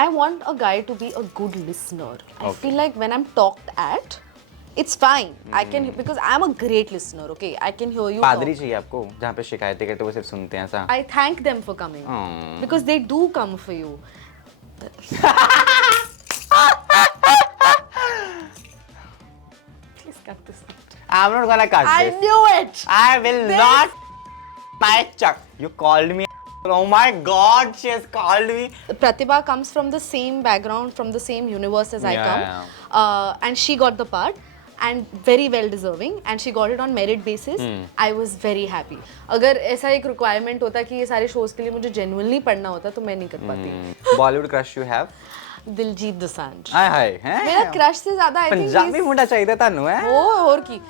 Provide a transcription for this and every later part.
I want a guy to be a good listener. I feel like when I'm talked at, it's fine. I can, because I'm a great listener. Okay, I can hear you पादरी talk. चाहिए आपको जहाँ पे शिकायतें करते वो सिर्फ सुनते हैं ऐसा? I thank them for coming because they do come for you. Please cut this out. I'm not gonna cut I this. knew it. I will not. My chuck. You called me. Oh my God, she has called me. Pratibha comes from the same background, from the same universe as I come, and she got the part, and very well deserving, and she got it on merit basis. I was very happy. अगर ऐसा एक requirement होता कि ये सारे shows के लिए मुझे genuinely पढ़ना होता तो मैं नहीं कर पाती. Bollywood crush you have? Diljit Dosanjh. हाय हाय हैं? मेरा crush से ज़्यादा I think पंजाबी मुंडा चाहिए था नु है? वो और की.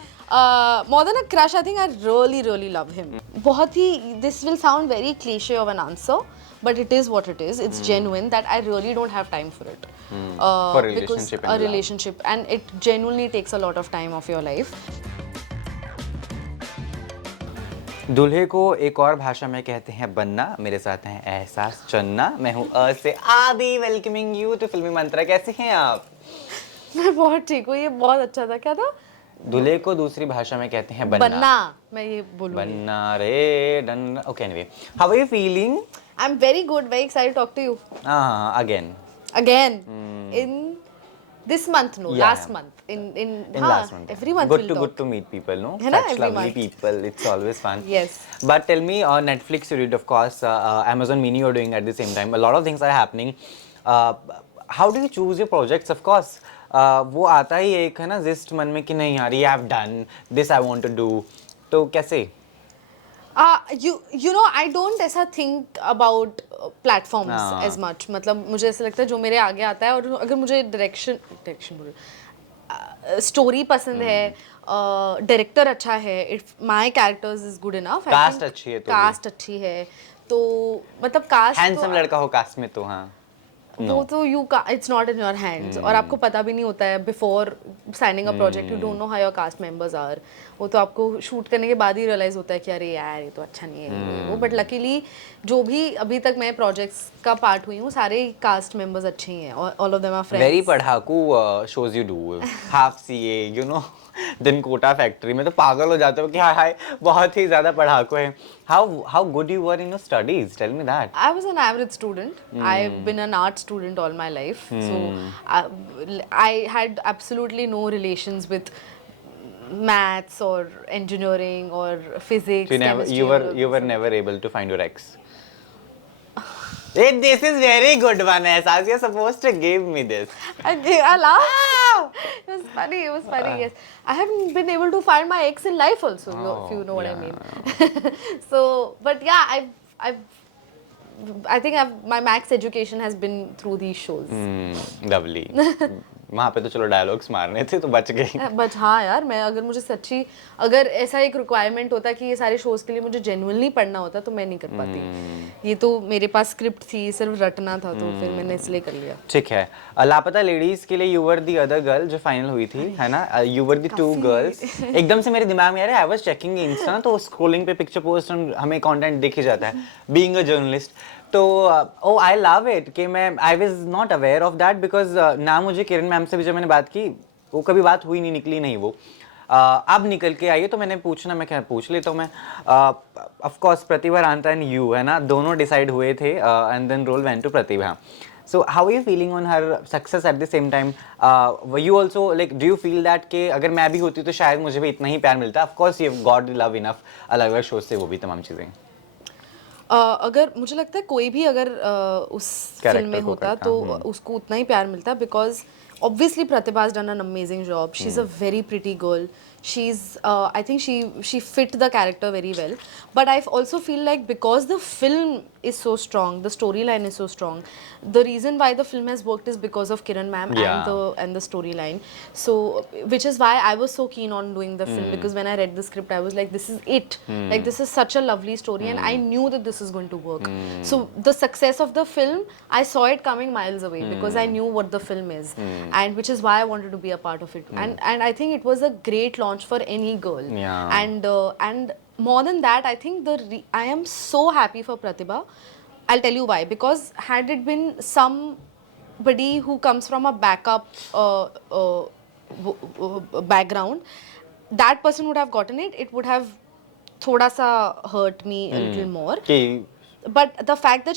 More than a crush, I think I really love him. बहुत ही, this will sound very cliche of an answer, but it is what it is. It's genuine that I really don't have time for it. For because relationship a and love. relationship, and it genuinely takes a lot of time of your life. दूल्हे को एक और भाषा में कहते हैं बनना. मेरे साथ हैं एहसास चन्ना. मैं हूँ अ से आदि. वेलकमिंग यू टू फिल्मी मंत्रा. कैसे हैं आप? मैं बहुत ठीक हूँ. ये बहुत अच्छा था. क्या था? दूल्हे को दूसरी भाषा में कहते हैं बनना. मैं ये बोलूँगी. बनना रे done. Okay, anyway, how are you feeling? I'm very good. Very excited to talk to you. Again. In this month, no, Yeah, last yeah. month. In Last month. every month Good we'll to talk. good to meet people, no? है ना, Such every lovely month. people. It's always fun. Yes. But tell me, on Netflix you did, of course, Amazon Mini you're doing at the same time. A lot of things are happening. How do you choose your projects? Of course, वो आता ही एक है ना gist मन में कि नहीं यार ये I've done this I want to do. तो कैसे? You know, I don't ऐसा think about platforms as much. मतलब मुझे ऐसा लगता है जो मेरे आगे आता है, और अगर मुझे डायरेक्शन बोल, स्टोरी पसंद है, डायरेक्टर अच्छा है, if my characters is good enough, cast अच्छी है तो कास्ट अच्छी है तो मतलब कास्ट हैंडसम लड़का हो कास्ट में तो हाँ. वो तो it's not in your hands, और आपको पता भी नहीं होता है before signing a project. You don't know how your cast members are. वो तो आपको शूट करने के बाद ही रियलाइज होता है कि अरे यार ये तो अच्छा नहीं है वो. बट लकीली जो भी अभी तक मैं प्रोजेक्ट्स का पार्ट हुई हूँ सारे कास्ट मेंबर्स अच्छे ही हैं. All of them are friends. Very पढ़ाकू shows you do. Half CA you know दिन कोटा फैक्ट्री में तो पागल हो जाते हो कि हाय हाय बहुत ही ज्यादा पढ़ाकू है. How good you were in your studies? Tell me that. I was an average student. I've been an art student all my life. So I had absolutely no relations with maths or engineering or physics. You were never able to find your ex. This is very good one, Ehsaas. You're supposed to give me this. I laughed. It was funny. Yes, I haven't been able to find my ex in life also. If you know what I mean. So, but yeah, I think my max education has been through these shows. Lovely. वहाँ पे तो चलो dialogues मारने थे तो बच गई. But हाँ यार, मैं अगर ऐसा एक रिक्वायरमेंट होता कि ये सारे शोज के लिए मुझे जेन्युइनली पढ़ना होता तो मैं नहीं कर पाती. ये तो मेरे पास स्क्रिप्ट थी, सिर्फ रटना था, तो फिर मैंने इसलिए कर लिया. ठीक है. लापता लेडीज के लिए you were the other girl जो फाइनल हुई थी है ना. You were the two girls. एकदम से मेरे दिमाग में आ रहा है. आई वाज चेकिंग इंस्टा तो स्क्रॉलिंग पे पिक्चर पोस्ट हमें कंटेंट दिख ही जाता है बीइंग अ जर्नलिस्ट. तो ओ आई लव इट कि मैं I was not aware of that because ना मुझे किरण मैम से भी जब मैंने बात की वो कभी बात हुई नहीं, निकली नहीं वो. अब निकल के आई है तो मैंने मैं क्या पूछ लेता हूँ मैं. ऑफ कोर्स प्रतिभा रांता एंड यू है ना, दोनों डिसाइड हुए थे and then role went to Pratibha. So how are you feeling on her success at the same time? Were you also like, do you feel that कि अगर मैं भी होती तो शायद मुझे भी इतना ही प्यार मिलता? Of course you've got love enough अलग अलग शोज से वो भी तमाम चीज़ें. अगर मुझे लगता है कोई भी अगर उस फिल्म में होता तो उसको उतना ही प्यार मिलता, because obviously Pratibha has done an amazing job. She's a very pretty girl. She's I think she fit the character very well, but I also feel like because the film is so strong, the storyline is so strong, the reason why the film has worked is because of Kiran ma'am and the storyline. So which is why I was so keen on doing the film, because when I read the script I was like, this is it. Like this is such a lovely story and I knew that this is going to work. So the success of the film, I saw it coming miles away because I knew what the film is, and which is why I wanted to be a part of it. And I think it was a great launch for any girl. And more than that, I think I am so happy for Pratibha. I'll tell you why. Because had it been some somebody who comes from a backup background, that person would have gotten it. It would have thoda sa hurt me a little more. कि But the fact that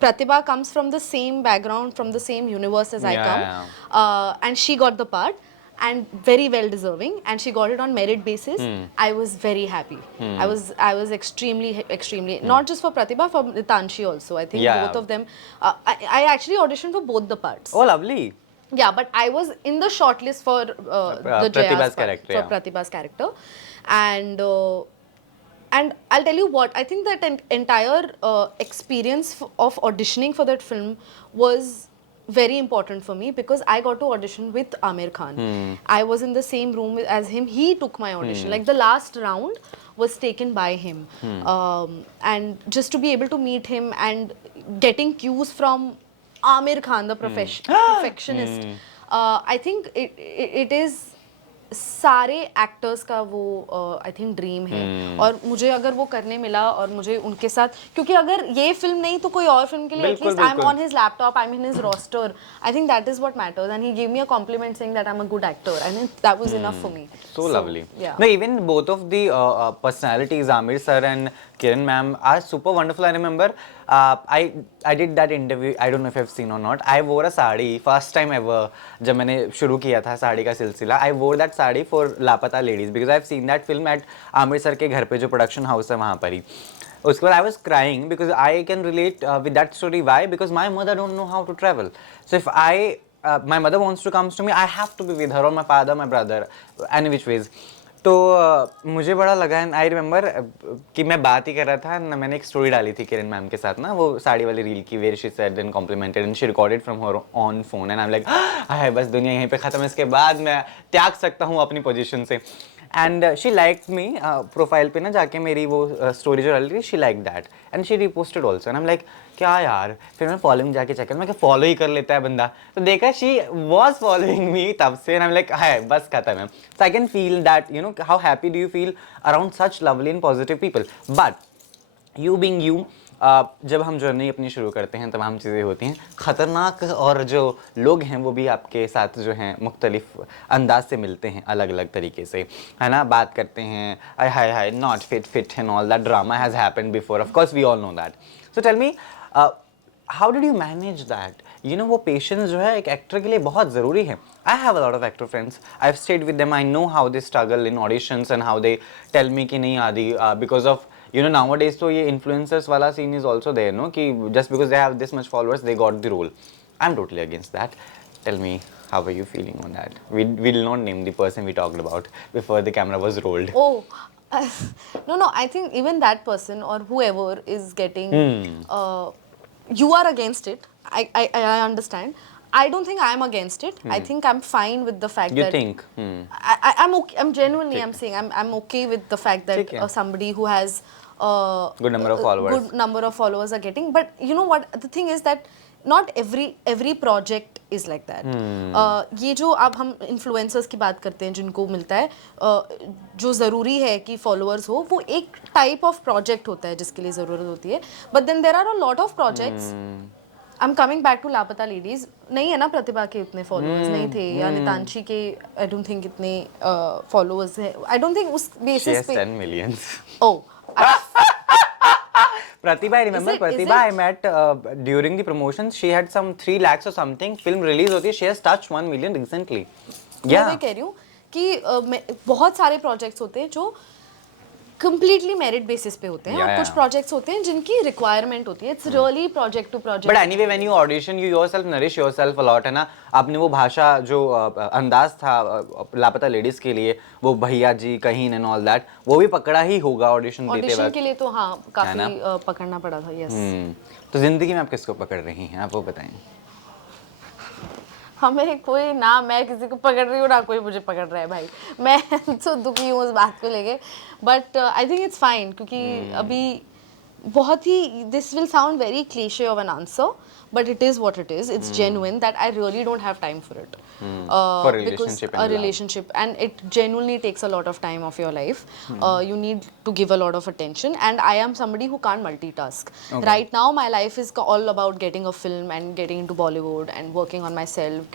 Pratibha comes from the same background, from the same universe as I Yeah, come, yeah. and she got the part, and very well deserving, and she got it on merit basis. I was very happy. I was extremely not just for Pratibha, for Tanshi also. I think Yeah. both of them. I actually auditioned for both the parts. Oh, lovely. Yeah, but I was in the shortlist for the Pratibha's Jaya's part, character, for yeah. Pratibha's character, and I'll tell you what, I think that entire experience of auditioning for that film was very important for me, because I got to audition with Amir Khan. I was in the same room as him. He took my audition. Like the last round was taken by him, and just to be able to meet him and getting cues from Amir Khan, the perfectionist, I think it is सारे actors का वो I think dream है, और मुझे अगर वो करने मिला और मुझे उनके साथ, क्योंकि अगर ये फिल्म नहीं तो कोई और फिल्म के लिए at least I am on his laptop, I am in his roster, I think that is what matters, and he give me a compliment saying that I am a good actor, and that was enough for me. So lovely. Yeah. No, even both of the personalities, Amir sir and Kiran ma'am, are super wonderful. I remember I did that interview. I don't know if you've seen or not. I wore a sari first time ever. जब मैंने शुरू किया था साड़ी का सिलसिला, I wore that sari for लापता ladies, because I've seen that film at Aamir sir के घर पे जो प्रोडक्शन हाउस है वहाँ पर ही. उसके बाद I was crying because I can relate with that story. Why? Because my mother don't know how to travel. So if my mother wants to come to me, I have to be with her, or my father, my brother, any which ways. तो मुझे बड़ा लगा, and I remember कि मैं बात ही कर रहा था ना, मैंने एक स्टोरी डाली थी किरण मैम के साथ ना, वो साड़ी वाली रील की, where she said and complimented and she recorded from her on phone, and I am like hi, बस दुनिया यहीं पे खत्म, इसके बाद मैं त्याग सकता हूँ अपनी पोजीशन से. And she like me, profile पे ना जाके मेरी वो स्टोरी जो डाली थी, she like that and she reposted also, and I am like क्या यार. फिर मैं फॉलोइंग जाके चेक कर, मैं क्या फॉलो ही कर लेता है बंदा, तो देखा शी वॉज फॉलोइंग मी तब से, and I am like hi, बस खत्म है. So I can feel that, you know, how happy do you feel around such lovely and positive people. But you being you, जब हम journey अपनी शुरू करते हैं तमाम चीज़ें होती हैं ख़तरनाक, और जो लोग हैं वो भी आपके साथ जो हैं मुख्तलिफ अंदाज से मिलते हैं, अलग अलग तरीके से, है ना, बात करते हैं, I hi hi not fit and all that drama has happened before, of course we all know that. So tell me, how did you manage that? You know, वो पेशेंस जो है एक एक्टर के लिए बहुत ज़रूरी है. I have a lot of actor friends, I have stayed with them, I know how they struggle in auditions and how they tell me कि नहीं आदि, because of, you know, nowadays तो ये influencers वाला scene is also there, no, कि just because they have this much followers they got the role. I'm totally against that. Tell me, how are you feeling on that? We will not name the person we talked about before the camera was rolled. Oh, no, I think even that person or whoever is getting, you are against it. I understand. I don't think I'm against it. I think I'm fine with the fact You that think? I'm okay. I'm genuinely, I'm saying I'm okay with the fact that ठीक है. somebody who has Good number of followers. good number of followers are getting. But you know what? The thing is that not every project is like that. ये जो अब हम influencers की बात करते हैं जिनको मिलता है, जो ज़रूरी है कि followers हो, वो एक type of project होता है जिसके लिए ज़रूरत होती है. But then there are a lot of projects. I'm coming back to लापता लेडीज, नहीं है ना प्रतिभा के उतने फॉलोअर्स नहीं थे, या नितांशी के आई डोंट थिंक इतने फॉलोअर्स है, आई डोंट थिंक उस बेसिस पे 10 million. Oh, Pratibha, I remember Pratibha, I met during the promotions. She had some 3 lakhs or something. Film release होती है, she has touched 1 million recently. मैं वही कह रही हूँ कि बहुत सारे प्रोजेक्ट्स होते हैं जो completely merit basis पे होते हैं, और कुछ प्रोजेक्ट्स होते हैं जिनकी रिक्वायरमेंट होती है. It's really project to project. But anyway, when you audition, you yourself nourish yourself a lot, है ना. आपने वो भाषा जो अंदाज था लापता लेडीज के लिए, वो भैया जी कहीं and all that, वो भी पकड़ा ही होगा ऑडिशन देते वक्त. ऑडिशन के लिए तो हाँ काफी पकड़ना पड़ा था. यस. तो जिंदगी में आप किसको पकड़ रही हैं, आप वो बताएं. हमें कोई ना, मैं किसी को पकड़ रही हूँ ना कोई मुझे पकड़ रहा है भाई. मैं तो दुखी हूँ उस बात को लेके, but I think it's fine, क्योंकि अभी बहुत ही, this will sound very cliche of an answer, but it is what it is. It's genuine that I really don't have time for it. For Because relationship a and love. relationship, and it genuinely takes a lot of time of your life. You need to give a lot of attention, and I am somebody who can't multitask. Okay. Right now, my life is all about getting a film and getting into Bollywood and working on myself,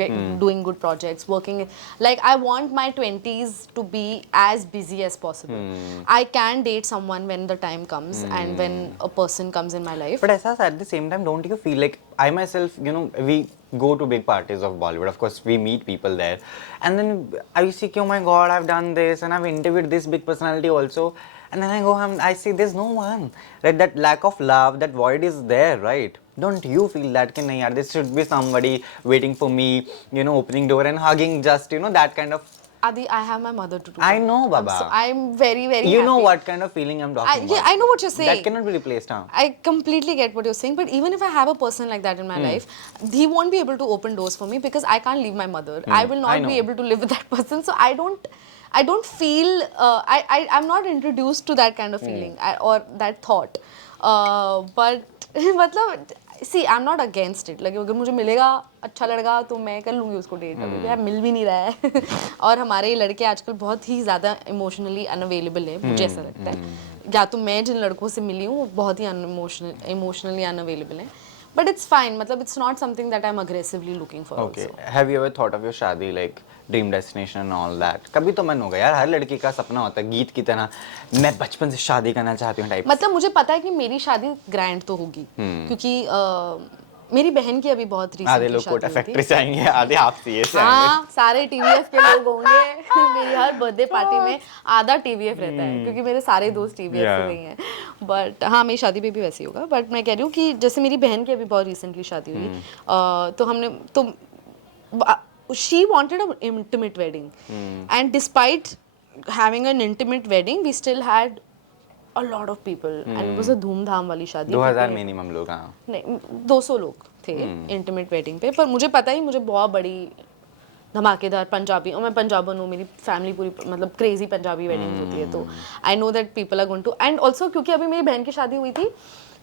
doing good projects, working. Like, I want my 20s to be as busy as possible. I can date someone when the time comes and when a person comes in my life. But Aisas, at the same time, don't you feel like I myself, we go to big parties of Bollywood. Of course, we meet people there, and then I see, oh my God, I've done this, and I've interviewed this big personality also, and then I go home, I see there's no one. Right, that lack of love, that void is there, right? Don't you feel that? Ki, nahi, yaar, there should be somebody waiting for me, opening door and hugging, just that kind of. Adi, I have my mother to do I that. know, Baba. So I'm very, very You know happy. what kind of feeling I'm talking about. Yeah, I know what you're saying. That cannot be replaced, huh? I completely get what you're saying, but even if I have a person like that in my life, he won't be able to open doors for me because I can't leave my mother. I will I not know. be able to live with that person. So I don't feel, I'm not introduced to that kind of feeling or that thought. But मतलब, see, I'm not against it. Like, अगर मुझे मिलेगा अच्छा लड़का तो मैं कर लूँगी उसको डेट, अभी यार मिल भी नहीं रहा है. और हमारे लड़के आजकल बहुत ही ज़्यादा इमोशनली अनअवेलेबल है, मुझे ऐसा लगता है. या तो मैं जिन लड़कों से मिली हूँ वो बहुत ही इमोशनली अनअवेलेबल हैं. But it's fine. मतलब, it's not something that I'm aggressively looking for. Okay. Also. Have you ever thought of your शादी, like dream destination and all that? कभी तो मन होगा यार, हर लड़की का सपना होता है गीत की तरह, मैं बचपन से शादी करना चाहती हूँ टाइप. मतलब मुझे पता है कि मेरी शादी ग्रैंड तो होगी, क्योंकि मेरी बहन की अभी बहुत आधे रिसेंटली लोग शादी कोटा हुई फैक्ट्री थी. से आएंगे, आधे आप सीए से आएंगे. हाँ, सारे टीवीएफ के लोग होंगे. मेरी हर बर्थडे पार्टी में आधा टीवीएफ रहता है, क्योंकि मेरे सारे दोस्त टीवीएफ से गई हैं. बट हाँ, मेरी शादी पे भी वैसे ही होगा. बट मैं कह रही हूँ कि जैसे मेरी बहन की अभी बहुत रिसेंटली शादी हुई, तो हमने तो she wanted an intimate wedding, and despite having an intimate wedding, we still had a lot of people, and it was a धूमधाम वाली शादी. 2000 मिनिमम लोग. हाँ. नहीं, 200 लोग थे इंटीमेट वेडिंग पे. पर मुझे पता ही, मुझे बहुत बड़ी धमाकेदार पंजाबी, और मैं पंजाबन हूँ, मेरी फैमिली पूरी मतलब क्रेजी पंजाबी वेडिंग होती है, तो I know that people are going to. And also क्योंकि अभी मेरी बहन की शादी हुई थी,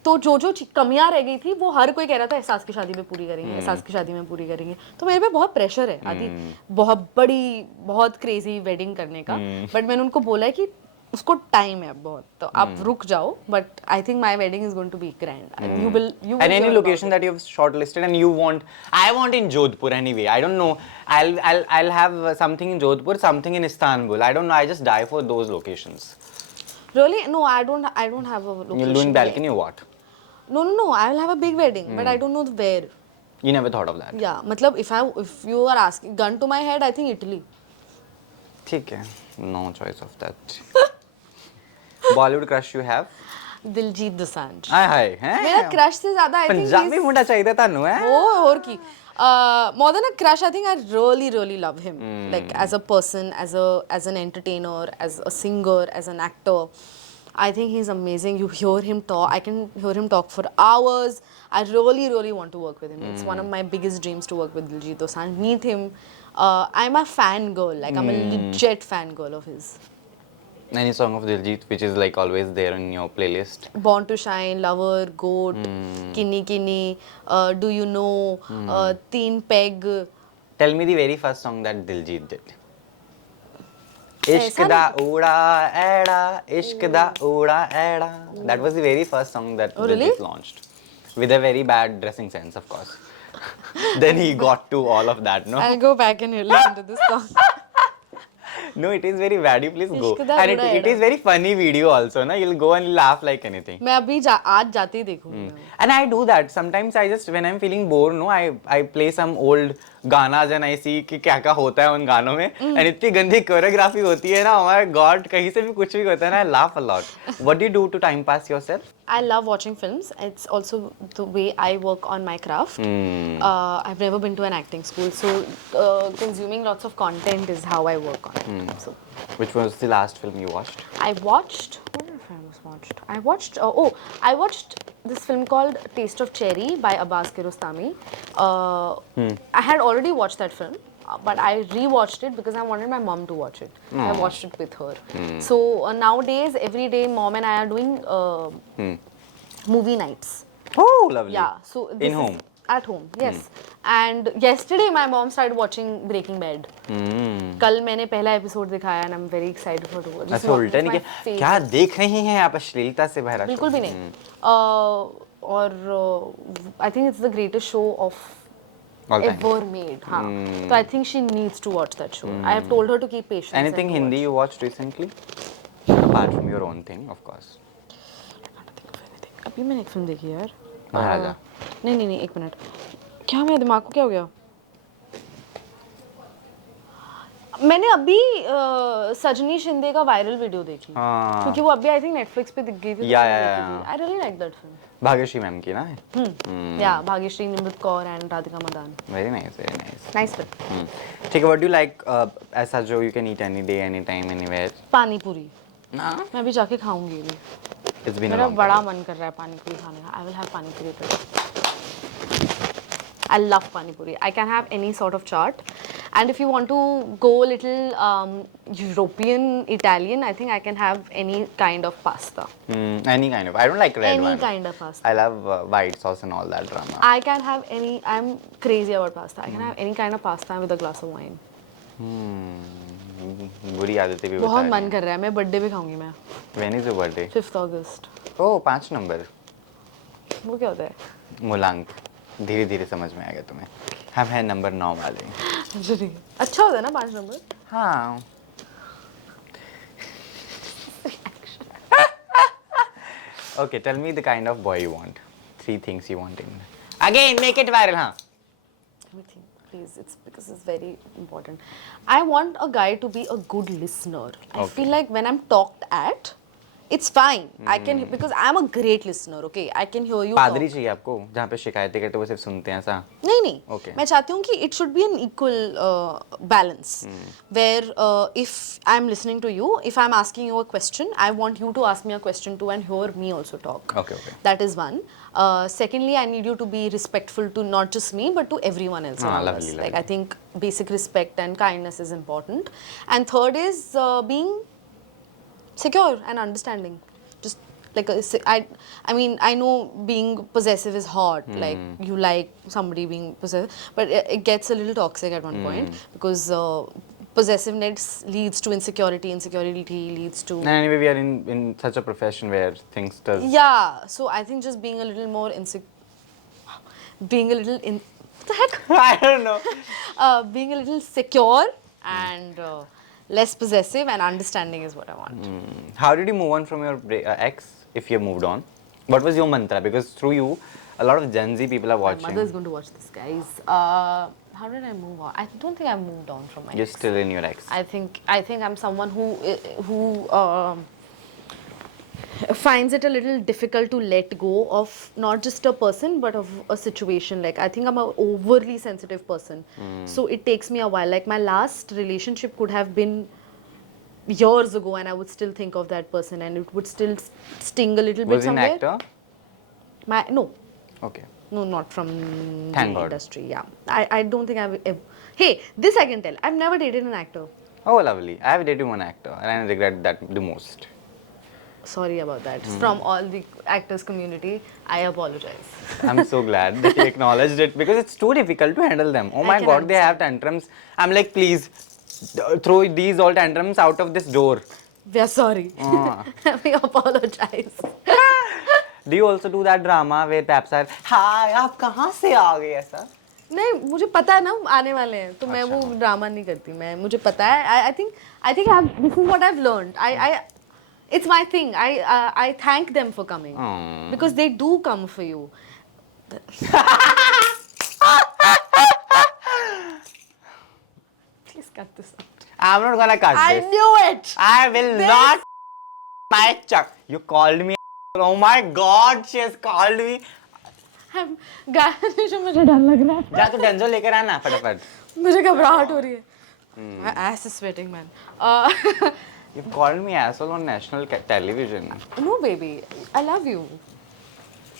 तो जो कमियां रह गई थी वो हर कोई कह रहा था एहसास की शादी में पूरी करेंगे, एहसास की शादी में पूरी करेंगे. तो मेरे पे बहुत प्रेशर है आदि, बहुत बड़ी, बहुत क्रेजी वेडिंग करने का. बट मैंने उनको बोला है कि उसको टाइम है बहुत, तो आप रुक जाओ. But I think my wedding is going to be grand. You will And any location that you've shortlisted and you want, I want in Jodhpur anyway. I don't know. I'll have something in Jodhpur, something in Istanbul. I don't know. I just die for those locations. Really? No, I don't have a location. You'll do in balcony or what? No. I will have a big wedding, but I don't know where. You never thought of that? Yeah, मतलब if you are asking, gun to my head, I think Italy. ठीक है. No choice of that. Bollywood crush you have? Diljit Dosanjh. हाय हैं? मेरा crush से ज्यादा I think Punjabi मुंडा चाहिए तानू है? और की. More than a crush, I think I really love him. Like, as a person, as an entertainer, as a singer, as an actor. I think he's amazing. You hear him talk. I can hear him talk for hours. I really want to work with him. It's one of my biggest dreams to work with Diljit Dosanjh. Meet him. I'm a fan girl. Like, I'm a legit fan girl of his. Any song of Diljit which is like always there in your playlist? Born to Shine, Lover, Goat, Kinni Kinni, Do You Know, Teen Peg. Tell me the very first song that Diljit did. Ishq da oda aida, ishq da oda aida. That was the very first song that Diljit launched. With a very bad dressing sense, of course. Then he got to all of that, no? I'll go back and listen to this song. No, it is very bad. You please go. Ishq da And oda it is very funny video also, na? You'll go and laugh like anything. मैं अभी आज जाते ही देखूंगी. And I do that. Sometimes I just, when I'm feeling bored, no, I play some old गाना and I see कि क्या क्या होता है उन गानों में. And इतनी गंदी कोरियोग्राफी होती है ना, हमारे God, कहीं से भी कुछ भी होता है ना, I laugh a lot. What do you do to time pass yourself? I love watching films. It's also the way I work on my craft. I've never been to an acting school, so consuming lots of content is how I work on it. So, Which was the last film you watched? I watched. What films watched? I watched this film called Taste of Cherry by Abbas Kiarostami. I had already watched that film, but I rewatched it because I wanted my mom to watch it. I watched it with her. So nowadays, every day, mom and I are doing movie nights. Oh, lovely. Yeah. So this In home? At home, yes. And yesterday my mom started watching Breaking Bad. कल मैंने पहला episode दिखाया and I'm very excited for it. ऐसे उल्टा नहीं किया, क्या देख रही हैं आप अश्लीलता से भरा बिल्कुल भी नहीं. और I think it's the greatest show of All time. ever made. हाँ. तो I think she needs to watch that show. I have told her to keep patience. Anything and to Hindi watch. you watched recently? Apart from your own thing, of course. अभी मैंने एक film देखी यार. महाराजा. नहीं एक minute. क्या मेरे दिमाग को क्या हो गया? मैंने अभी सजनी शिंदे का वायरल वीडियो देखी. क्योंकि वो अभी आई थिंक नेटफ्लिक्स पे दिख गई थी. या. I really like that film. Bhagyashree ma'am की ना. या Bhagyashree, Nimrit Kaur and Radhika Madan. Very nice, very nice. Nice film. ठीक है, what do you like ऐसा जो you can eat any day, anytime, anywhere? पानी पूरी. ना. मैं अभी जाके खाऊंगी. It's been a मेरा long बड़ा time. मन कर रहा है पानी पूरी खाने का. I will have पानी पूरी today. I love pani puri. I can have any sort of chaat. And if you want to go a little European, Italian, I think I can have any kind of pasta. Any kind of. I don't like red Any one. kind of pasta. I love white sauce and all that drama. I can have any. I'm crazy about pasta. I can have any kind of pasta with a glass of wine. बुरी आदतें भी बहुत बता मन कर रहा है. मैं बर्थडे भी खाऊंगी मैं. When is your birthday? 5th August. Oh 5 number. वो क्या होता है? मूलांक. धीरे धीरे समझ में आएगा तुम्हें. हम हैं नंबर 9 वाले. मुझे नहीं. अच्छा होता है ना 5 नंबर? हाँ. Okay, tell me the kind of boy you want. 3 things you want in. Again, make it viral, हाँ. Let me think, please. It's because it's very important. I want a guy to be a good listener. I feel like when I'm talked at, it's fine. I can, because I'm a great listener. Okay, I can hear you. पादरी talk. चाहिए आपको जहाँ पे शिकायतें करते वो सिर्फ सुनते हैं ऐसा. नहीं. Okay. मैं चाहती हूँ कि it should be an equal balance, where if I'm listening to you, if I'm asking you a question, I want you to ask me a question too and hear me also talk. Okay. That is one. Secondly, I need you to be respectful to not just me but to everyone else around us. Lovely. Like I think basic respect and kindness is important. And third is being secure and understanding. Just like I mean I know being possessive is hot. Like you like somebody being possessive, but it gets a little toxic at one point because possessiveness leads to insecurity. Insecurity leads to And anyway, we are in such a profession where things does. yeah. So I think just being a little more being a little what the heck? I don't know. Being a little secure and less possessive and understanding is what I want. How did you move on from your ex? If you moved on, what was your mantra? Because through you, a lot of Gen Z people are watching. My mother is going to watch this, guys. How did I move on? I don't think I moved on from my You're ex. still in your ex. I think I'm someone who finds it a little difficult to let go of not just a person but of a situation. Like I think I'm an overly sensitive person, so it takes me a while. Like my last relationship could have been years ago and I would still think of that person and it would still sting a little bit Was he an somewhere. actor? No, Okay. not from Thank the God. industry. Yeah, I don't think I've ever. Hey, this I can tell. I've never dated an actor. Oh, lovely. I have dated one actor and I regret that the most. Sorry about that. From all the actors community, I apologize. I'm so glad that you acknowledged it because it's too difficult to handle them. Oh my can God, they have tantrums. I'm like, please throw these all tantrums out of this door. We are sorry. We apologize. Do you also do that drama where paps are, hi, आप कहाँ से आ गए ऐसा? नहीं, मुझे पता है ना आने वाले हैं तो मैं वो ड्रामा नहीं करती. मैं मुझे पता है. I think this is what I've learned. It's my thing. I thank them for coming because they do come for you. Please cut this out. I'm not gonna cut I this. knew it. I will not my chuck. You called me. Oh my God, she has called me. गाने जो मुझे डर लग रहा है. जा तू डेंजो लेकर आना फटाफट. मुझे घबराहट हो रही है. My ass is sweating, man. You called me asshole on national television. No, baby. I love you.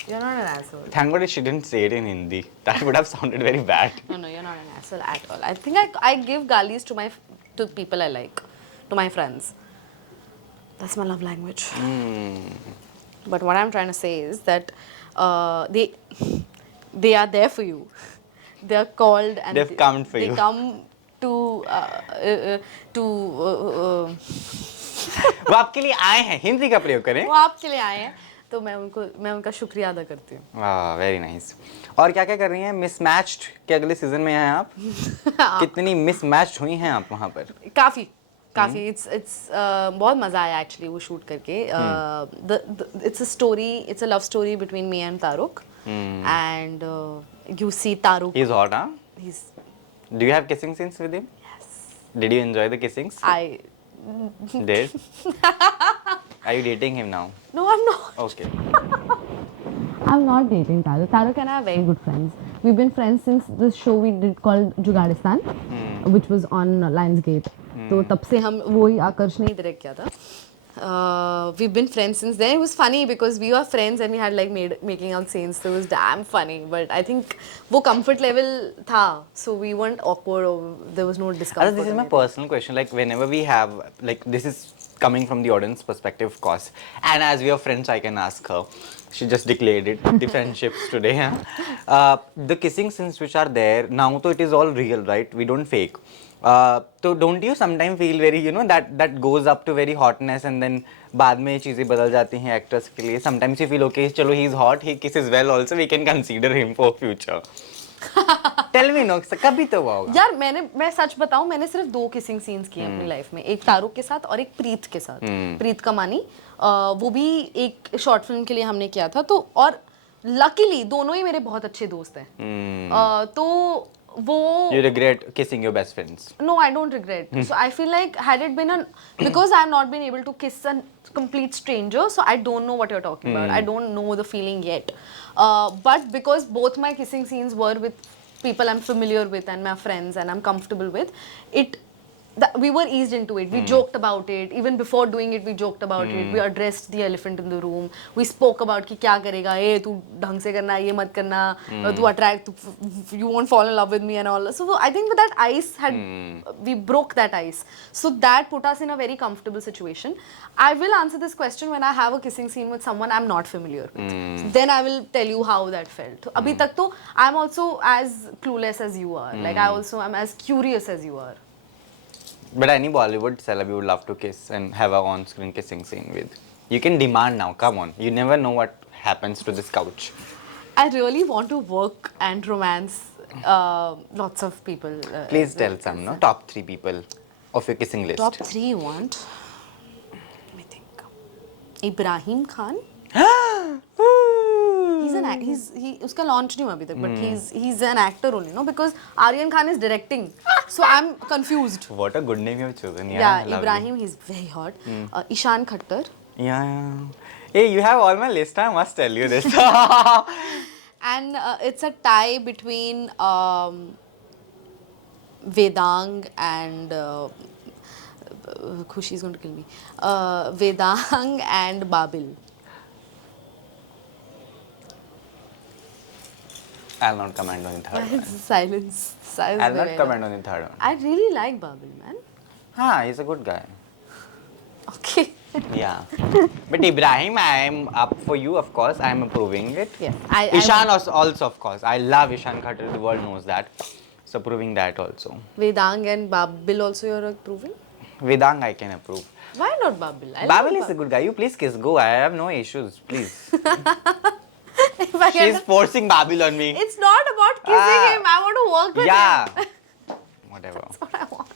You're not an asshole. Thank God she didn't say it in Hindi. That would have sounded very bad. No, you're not an asshole at all. I think I give galis to people I like, to my friends. That's my love language. But what I'm trying to say is that they are there for you. They are called and They've come for they you. come to to वो आपके लिए आए हैं, हिंदी का प्रयोग करें. वो आपके लिए आए हैं, तो मैं उनका शुक्रिया अदा करती हूँ. वाह, वेरी नाइस. और क्या क्या कर रही हैं? मिसमैच्ड के अगले सीजन में हैं आप? कितनी मिसमैच्ड हुई हैं आप वहाँ पर? काफी इट्स बहुत मजा आया एक्चुअली वो शूट करके. It's a love story between me and Taruk, and you see Taruk. He's hot, huh? He's Do you have kissing scenes with him? yes. Did you enjoy the kissings? I Did? Are you dating him now? no, I'm not. Okay. I'm not dating Taruk. Taruk and I are very good friends. We've been friends since this show we did called Jugadistan, which was on Lionsgate. तो तब से हम वही आकर्ष ने direct किया था. We've been friends since then. It was funny because we were friends and we had like making out scenes. So it was damn funny. But I think वो comfort level था, so we weren't awkward or there was no discomfort. This is my personal question. Like whenever we have, like this is coming from the audience perspective, of course. And as we are friends, I can ask her. She just declared it. The friendships today. The kissing scenes which are there now, so it is all real, right? We don't fake. So don't you sometimes feel very, you know, that goes up to very hotness and then बाद में चीजें बदल जाती हैं actors के लिए. Sometimes you feel okay, चलो he is hot, he kisses well also, we can consider him for future. Tell me no, कभी तो हुआ होगा. यार मैं सच बताऊं, मैंने सिर्फ 2 किसिंग सीन्स किए अपनी लाइफ में. एक तारुक के साथ और एक प्रीत के साथ. प्रीत कमानी, वो भी एक शॉर्ट फिल्म के लिए हमने किया था. तो और लकीली दोनों ही मेरे बहुत अच्छे दोस्त हैं. तो वो You regret kissing your best friends? No, I don't regret. So I feel like had it been because I have not been able to kiss a complete stranger, so I don't know what you're talking about. I don't know the feeling yet. But because both my kissing scenes were with people I'm familiar with and my friends and I'm comfortable with, we were eased into it. We joked about it. Even before doing it, we joked about it. We addressed the elephant in the room. We spoke about कि क्या करेगा, ये तू ढंग से करना, ये मत करना, you won't fall in love with me and all. So I think that ice we broke that ice. So that put us in a very comfortable situation. I will answer this question when I have a kissing scene with someone I'm not familiar with. Then I will tell you how that felt. अभी तक तो I'm also as clueless as you are. Like I also am as curious as you are. But any Bollywood celeb you would love to kiss and have a on-screen kissing scene with. You can demand now, come on. You never know what happens to this couch. I really want to work and romance lots of people. Please tell some, no? Top 3 people of your kissing list. Top 3 you want? Let me think. Ibrahim Khan. उसका launch नहीं हुआ अभी तक, but he's an actor only, no? Because Aryan Khan is directing, so I'm confused. What a good name you have chosen. Yeah, Ibrahim, he's very hot. Ishan Khattar. Yeah. Hey, you have all my list. I must tell you this. And it's a tie between Vedang and Khushi is going to kill me. Vedang and Babil. I'll not comment on the third one. Silence. I'll not comment on the third one. I really like Babil, man. He's a good guy. Okay. Yeah. But Ibrahim, I am up for you, of course. I am approving it. Yes. Ishan also, of course. I love Ishan Khattar. The world knows that. So approving that also. Vedang and Babil also you're approving? Vedang I can approve. Why not Babil? Babil is a good guy. You please kiss. Go. I have no issues. Please. She's forcing Babil on me. It's not about kissing him. I want to work with him. Yeah. Whatever. That's what I want.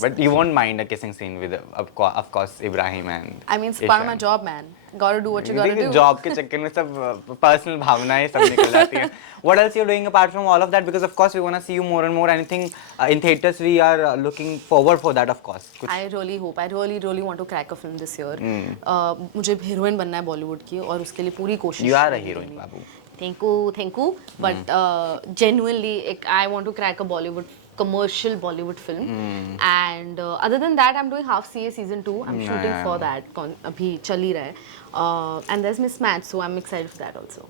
But you won't mind a kissing scene with, of course, Ibrahim and I mean, it's part of my job, man. Gotta do what you gotta do. Job के चक्कर में सब personal भावनाएं सब निकल जाती हैं. What else you're doing apart from all of that? Because of course we wanna see you more and more. Anything in theaters we are looking forward for that, of course. I really hope. I really want to crack a film this year. मुझे heroine बनना है Bollywood की और उसके लिए पूरी कोशिश. You are a heroine, Babu. Thank you. But genuinely, I want to crack a commercial Bollywood film. And other than that, I'm doing Half CA season 2. I'm shooting for that. अभी चल ही रहा है. And there's Mismatch, so I'm excited for that also.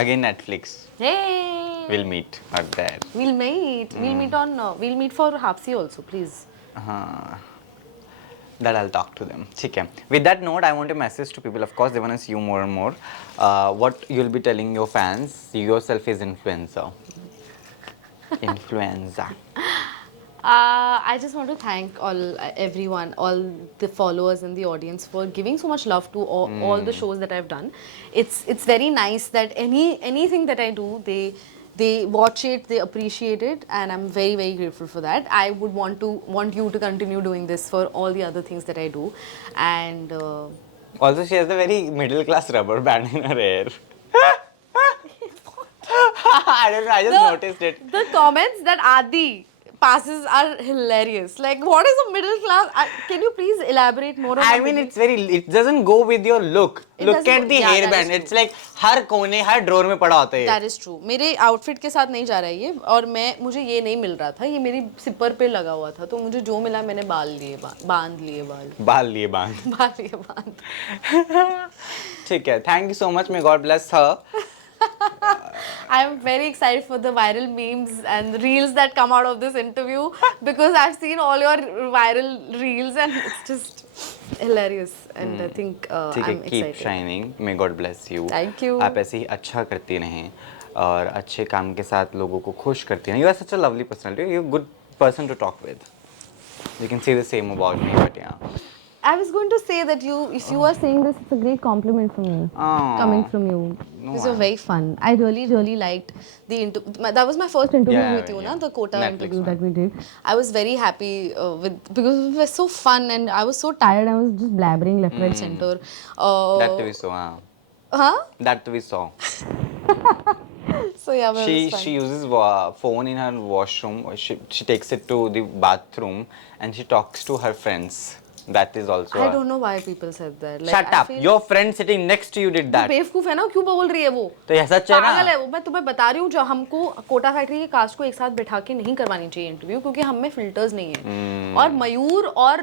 Again Netflix. Hey. We'll meet out there. We'll meet for Half CA also, please. that I'll talk to them. ठीक है. With that note, I want a message to people. Of course, they want to see you more and more. What you'll be telling your fans? See yourself as influencer. Influencer. I just want to thank everyone, all the followers and the audience for giving so much love to all the shows that I've done. It's very nice that anything that I do, they watch it, they appreciate it, and I'm very, very grateful for that. I would want you to continue doing this for all the other things that I do, and Also, she has a very middle class rubber band in her hair. I don't know. I just noticed it. the comments that Adi passes are hilarious. Like, what is a middle class? Can you please elaborate more on I mean, it doesn't go with your look. Look doesn't at go- the yeah, that hairband. is It's like हर कोने हर drawer में पड़ा होता है ये. That is true. मेरे outfit के साथ नहीं जा रहा है ये, और मुझे ये नहीं मिल रहा था, ये मेरी सिपर पे लगा हुआ था, तो मुझे जो मिला मैंने बांध लिए बाल लिए बांध. बाल लिए बांध. ठीक है. Thank you so much. May God bless her. I am very excited for the viral memes and reels that come out of this interview, because I've seen all your viral reels and it's just hilarious, and I think ठीक है. I'm Keep excited. shining. May God bless you. Thank you. आप ऐसे ही अच्छा करती रहें और अच्छे काम के साथ लोगों को खुश करती रहें. You are such a lovely personality. You're a good person to talk with. You can say the same about me, but yeah. I was going to say that if you are saying this, It's a great compliment from me, Oh. coming from you. These were very fun. I really, really liked the that was my first interview Yeah, with you, yeah. na, the Kota Netflix interview one. That we did. I was very happy because it was so fun and I was so Tired, I was just blabbering left, right, center. That we saw. Huh? That we saw. So yeah, but it was fun. She uses phone in her washroom. She takes it to the bathroom and she talks to her friends. That is also. I don't know why people said that. Like, Shut I up! feel- Your friend sitting next to you did that. बेवकूफ है ना, क्यों बोल रही है वो? तो यह सच है ना? पागल है वो. मैं तुम्हें बता रही हूँ, जो हमको कोटा फैक्ट्री के कास्ट को एक साथ बिठा के नहीं करवानी चाहिए इंटरव्यू, क्योंकि हम में फिल्टर्स नहीं है. और मयूर और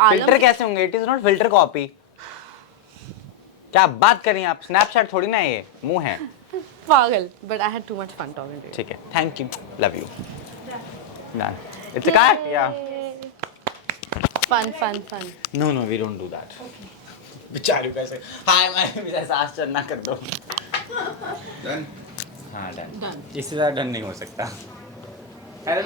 आलम फिल्टर कैसे होंगे? It is not filter copy. क्या बात कर रही हैं आप? स्नैपचैट थोड़ी ना है ये, मुंह है. पागल. But I had too much fun talking to you. ठीक है. Thank you. Love you. Done. It's a cut. Yeah. Fun. No, we don't do that. बेचारी कैसे? हाय मैं भी ऐसा आश्चर्य ना कर दो. Done? हाँ डन. इससे ज़्यादा डन नहीं हो सकता.